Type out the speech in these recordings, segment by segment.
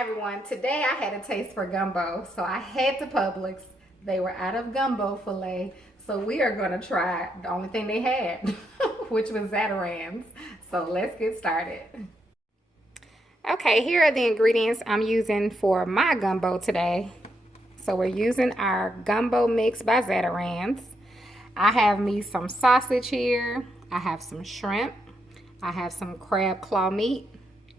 Hi everyone, today I had a taste for gumbo, so I had to Publix. They were out of gumbo filet, so we are going to try the only thing they had, which was Zatarans. So let's get started. Okay, here are the ingredients I'm using for my gumbo today. So we're using our gumbo mix by Zatarans. I have me some sausage here. I have some shrimp. I have some crab claw meat.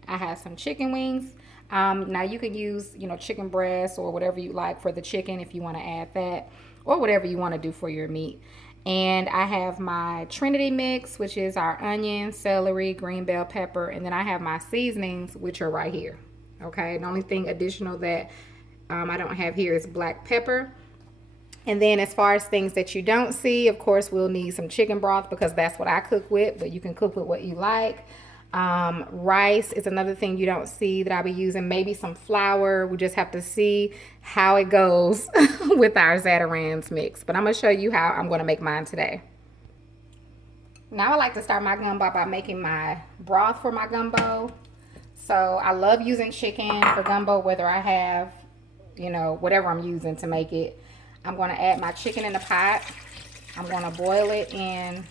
I have some chicken wings. Now you can use, chicken breast or whatever you like for the chicken if you want to add that, or whatever you want to do for your meat. And I have my trinity mix, which is our onion, celery, green bell pepper, and then I have my seasonings, which are right here. Okay, the only thing additional that I don't have here is black pepper. And then as far as things that you don't see, of course, we'll need some chicken broth because that's what I cook with, but you can cook with what you like. Rice is another thing you don't see that I'll be using. Maybe some flour. We just have to see how it goes with our Zatarans mix. But I'm going to show you how I'm going to make mine today. Now I like to start my gumbo by making my broth for my gumbo. So I love using chicken for gumbo, whether I have, whatever I'm using to make it. I'm going to add my chicken in the pot. I'm going to boil it in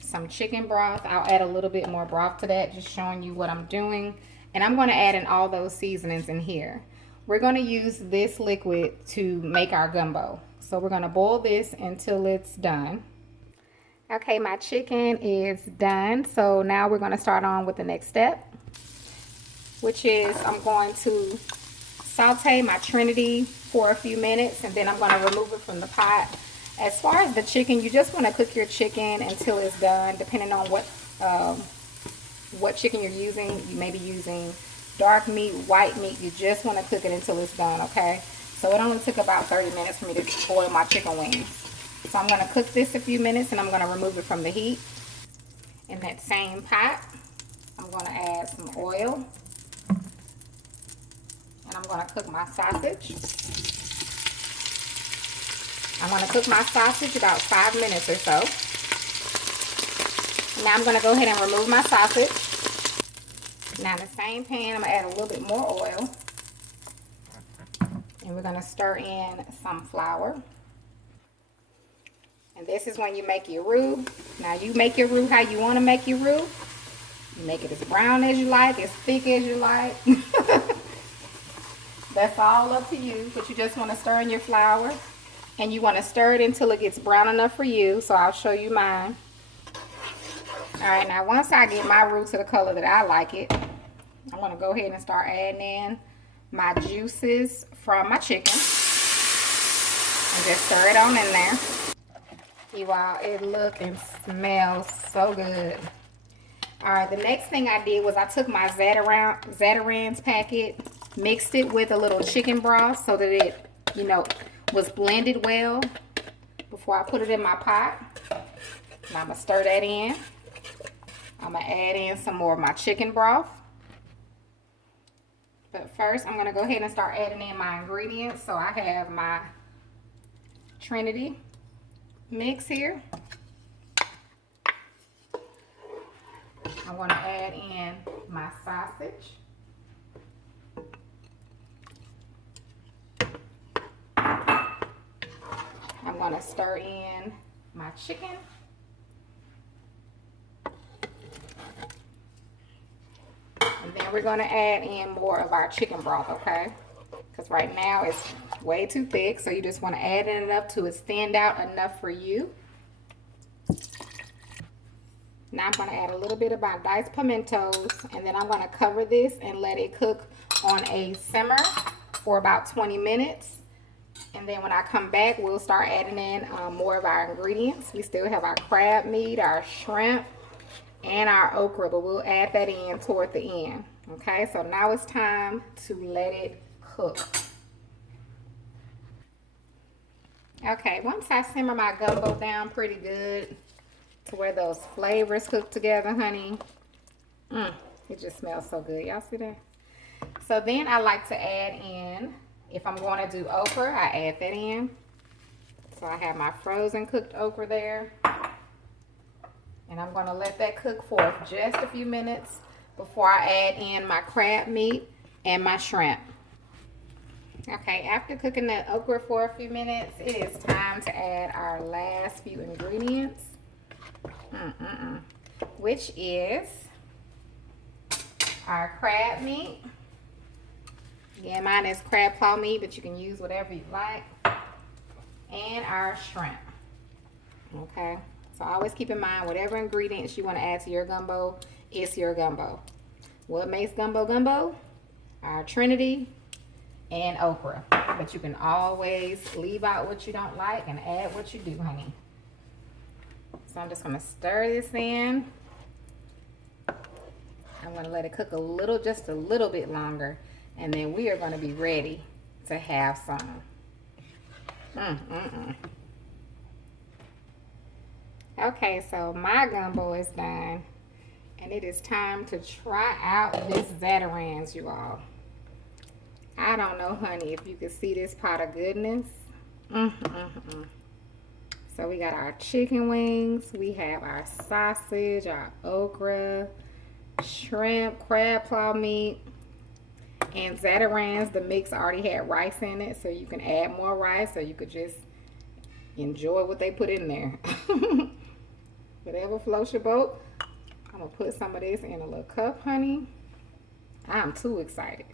some chicken broth. I'll add a little bit more broth to that, just showing you what I'm doing. And I'm going to add in all those seasonings in here. We're going to use this liquid to make our gumbo. So we're going to boil this until it's done. Okay, my chicken is done. So now we're going to start on with the next step, which is I'm going to saute my trinity for a few minutes, and then I'm going to remove it from the pot. As far as the chicken, you just want to cook your chicken until it's done, depending on what chicken you're using. You may be using dark meat, white meat. You just want to cook it until it's done, okay? So it only took about 30 minutes for me to boil my chicken wings. So I'm going to cook this a few minutes, and I'm going to remove it from the heat. In that same pot, I'm going to add some oil, and I'm going to cook my sausage. I'm going to cook my sausage about 5 minutes or so. Now I'm going to go ahead and remove my sausage. Now in the same pan, I'm going to add a little bit more oil. And we're going to stir in some flour. And this is when you make your roux. Now you make your roux how you want to make your roux. You make it as brown as you like, as thick as you like. That's all up to you, but you just want to stir in your flour. And you want to stir it until it gets brown enough for you. So I'll show you mine. Alright, now once I get my roux to the color that I like it, I'm going to go ahead and start adding in my juices from my chicken. And just stir it on in there. You all, it looks and smells so good. Alright, the next thing I did was I took my Zatarans packet, mixed it with a little chicken broth so that it, was blended well before I put it in my pot. And I'm going to stir that in. I'm going to add in some more of my chicken broth. But first, I'm going to go ahead and start adding in my ingredients. So I have my trinity mix here. I'm going to add in my sausage. I'm going to stir in my chicken. And then we're going to add in more of our chicken broth, okay? Because right now it's way too thick, so you just want to add in enough to it stand out enough for you. Now I'm going to add a little bit of my diced pimentos, and then I'm going to cover this and let it cook on a simmer for about 20 minutes. And then when I come back, we'll start adding in more of our ingredients. We still have our crab meat, our shrimp, and our okra, but we'll add that in toward the end. Okay, so now it's time to let it cook. Okay, once I simmer my gumbo down pretty good to where those flavors cook together, honey, it just smells so good. Y'all see that? So then I like to add in, if I'm going to do okra, I add that in. So I have my frozen cooked okra there. And I'm going to let that cook for just a few minutes before I add in my crab meat and my shrimp. Okay, after cooking the okra for a few minutes, it is time to add our last few ingredients, which is our crab meat. Again, mine is crab claw meat, but you can use whatever you like. And our shrimp. Okay, so always keep in mind whatever ingredients you want to add to your gumbo, it's your gumbo. What makes gumbo gumbo? Our trinity and okra. But you can always leave out what you don't like and add what you do, honey. So I'm just going to stir this in. I'm going to let it cook just a little bit longer. And then we are going to be ready to have some. Okay, so my gumbo is done. And it is time to try out this Zatarain's, you all. I don't know, honey, if you can see this pot of goodness. So we got our chicken wings. We have our sausage, our okra, shrimp, crab claw meat. And Zatarain's, the mix already had rice in it. So you can add more rice, or you could just enjoy what they put in there. Whatever floats your boat. I'm going to put some of this in a little cup, honey. I'm too excited.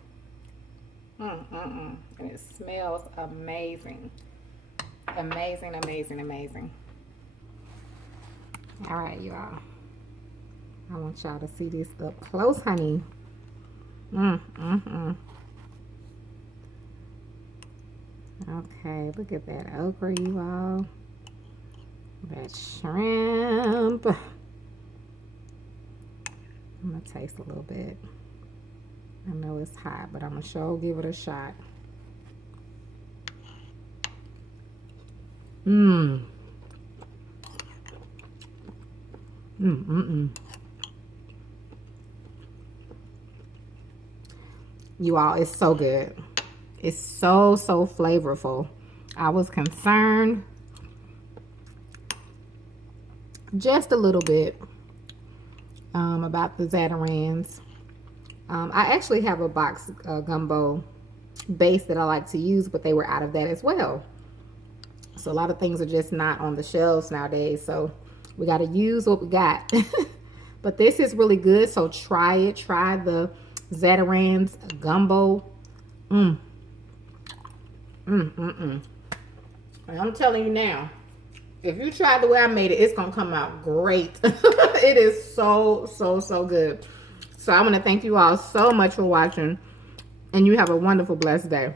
And it smells amazing. Amazing, amazing, amazing. All right, you all. I want y'all to see this up close, honey. Okay, look at that okra, you all. That shrimp. I'm going to taste a little bit. I know it's hot, but I'm going to sure give it a shot. You all, it's so good. It's so flavorful. I was concerned just a little bit about the Zatarain's. I actually have a box gumbo base that I like to use, but they were out of that as well. So a lot of things are just not on the shelves nowadays. So we got to use what we got. But this is really good. So try it. Try the Zatarain's gumbo. And I'm telling you now, if you try the way I made it, it's going to come out great. It is so good. So I want to thank you all so much for watching. And you have a wonderful, blessed day.